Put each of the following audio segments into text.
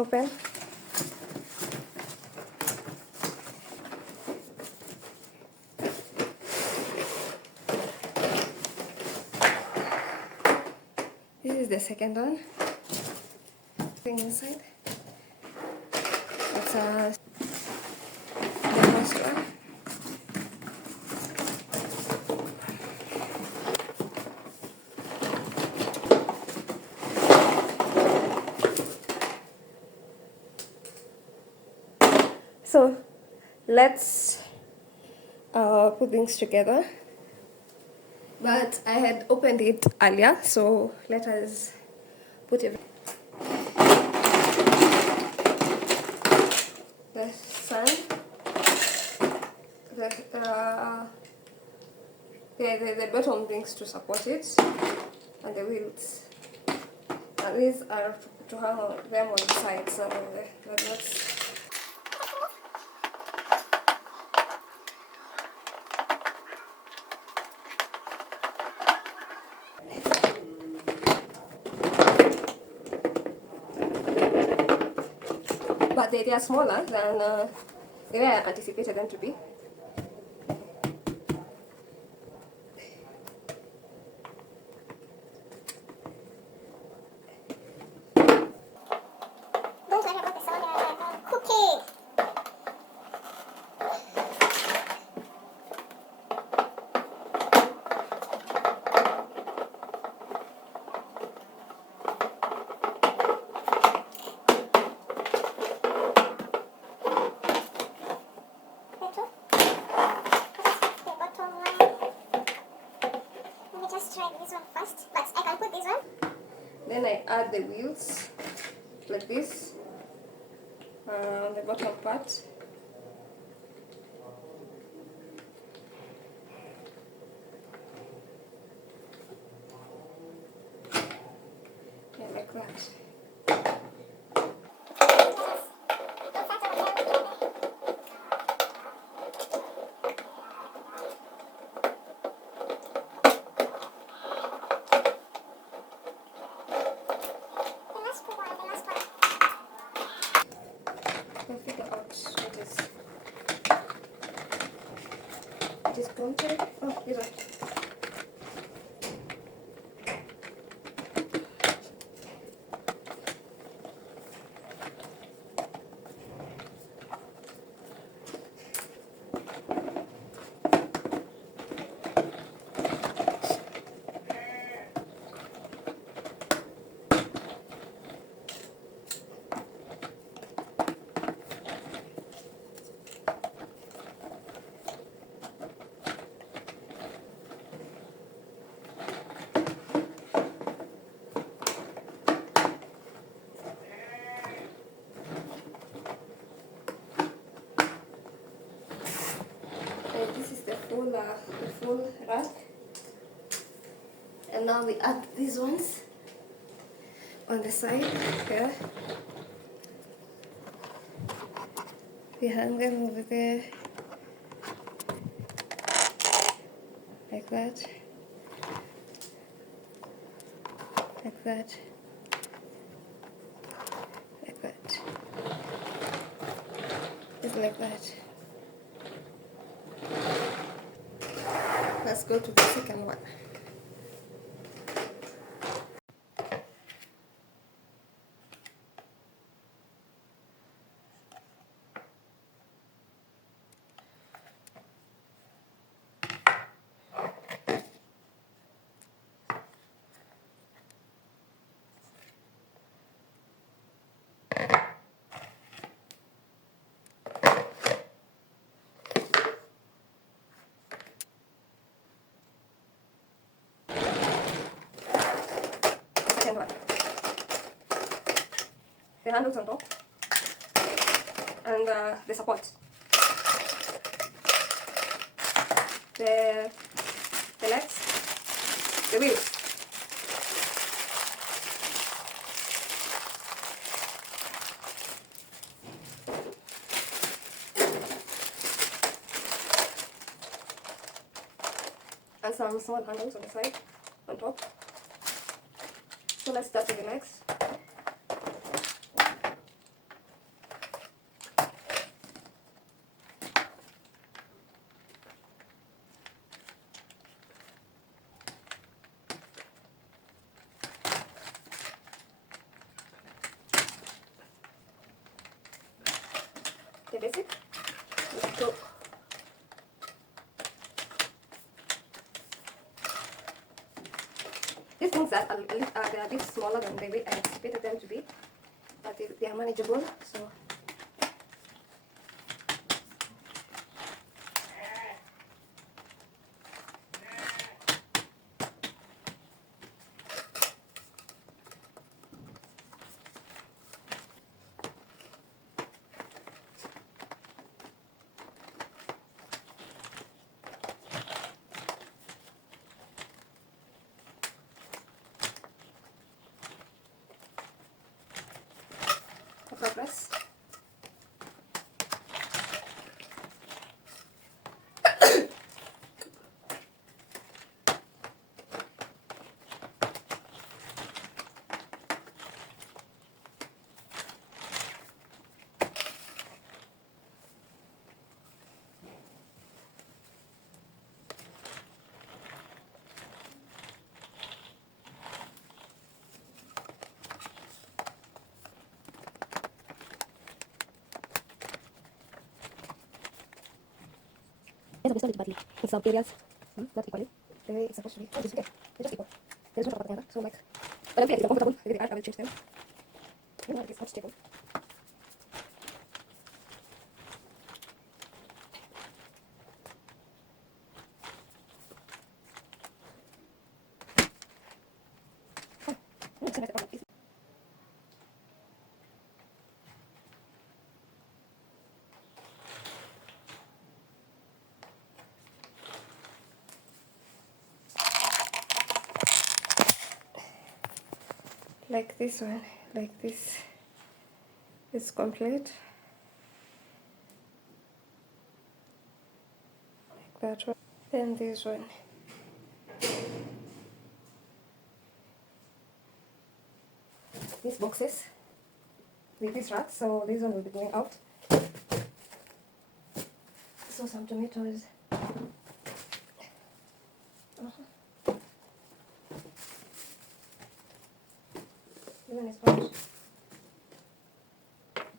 open. This is the second one. Thing inside. That's the first one. So let's put things together. But I had opened it earlier, so let us put it. The sun, the bottom things to support it, and the wheels. And these are to hang them on the side, so that's. But they are smaller than the way I anticipated them to be. Don't worry about the sound, I'm cooking. Try this one first, but I can put this one. Then I add the wheels like this on the bottom part. Yeah, like that. Let's figure out what is counted. Oh, this one. This is the full rack, and now we add these ones on the side here. We hang them over there like that, like that, like that, just like that. Let's go to the second one. Second one. The handles on top and the support. The legs, the wheels. And some small handles on the side, on top. So let's start with the legs. the basic. So these things are they're a bit smaller than the way I anticipated them to be, but they are manageable. So progress. Yes, I've badly. In some areas, not equally. The way it's supposed to be. It's okay. They're just equal. There's no propaganda. So like, but I'm feeling comfortable. I will change them. You know, it's much stable. Like this one, like this is complete. Like that one. Then this one. These boxes with these racks, so this one will be going out. So some tomatoes. This one is out.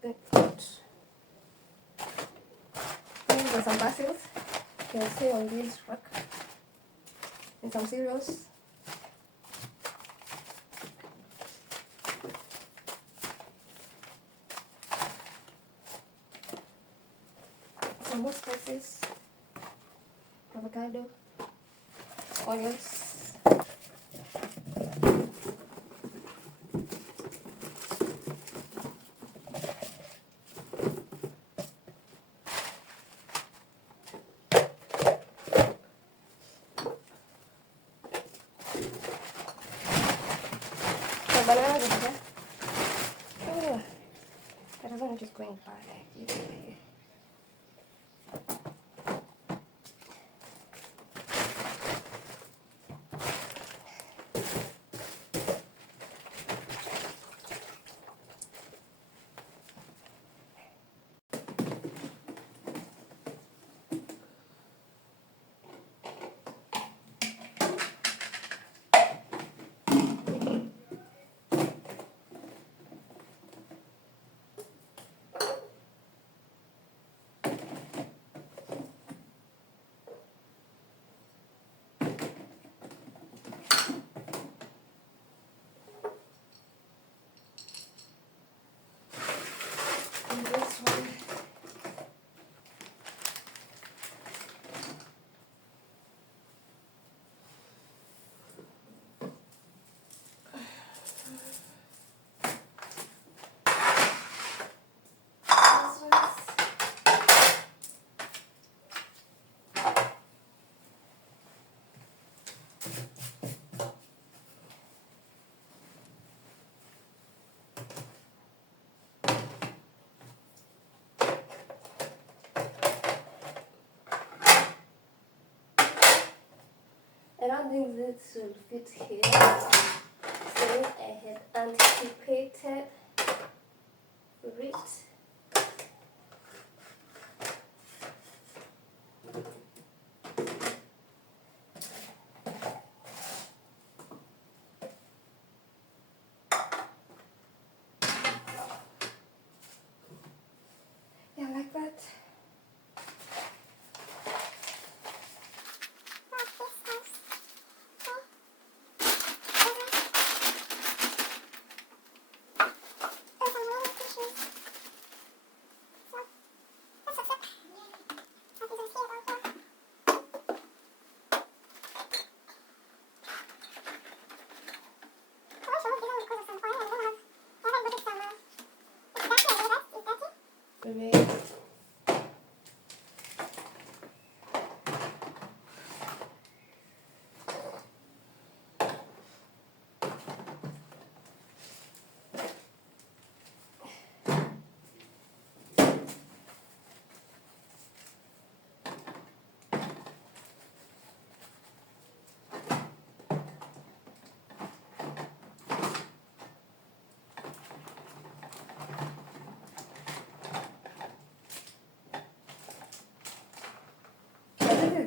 Then out. Then there's some basils. You can see on this rack. And some cereals. Some more spices. Avocado. Onions. Banana is here. Oh, that is just going bad. And this one. I don't think this will fit here since I had anticipated it. Yeah, like that. the way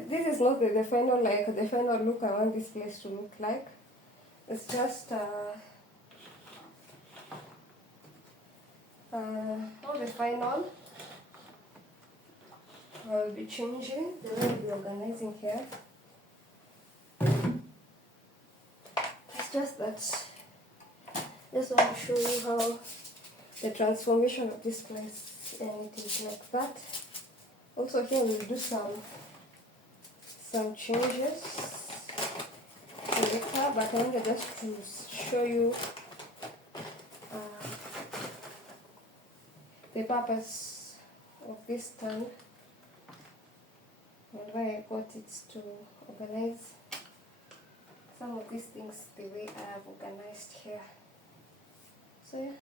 this is not the final, like the final look I want this place to look like. It's just all the final. I'll be changing the way I'll be organizing here. It's just that just want to show you how the transformation of this place, and it is like that. Also here we'll do some changes later, but I wanted just to show you the purpose of this stand and why I got it to organize some of these things the way I have organized here. So yeah.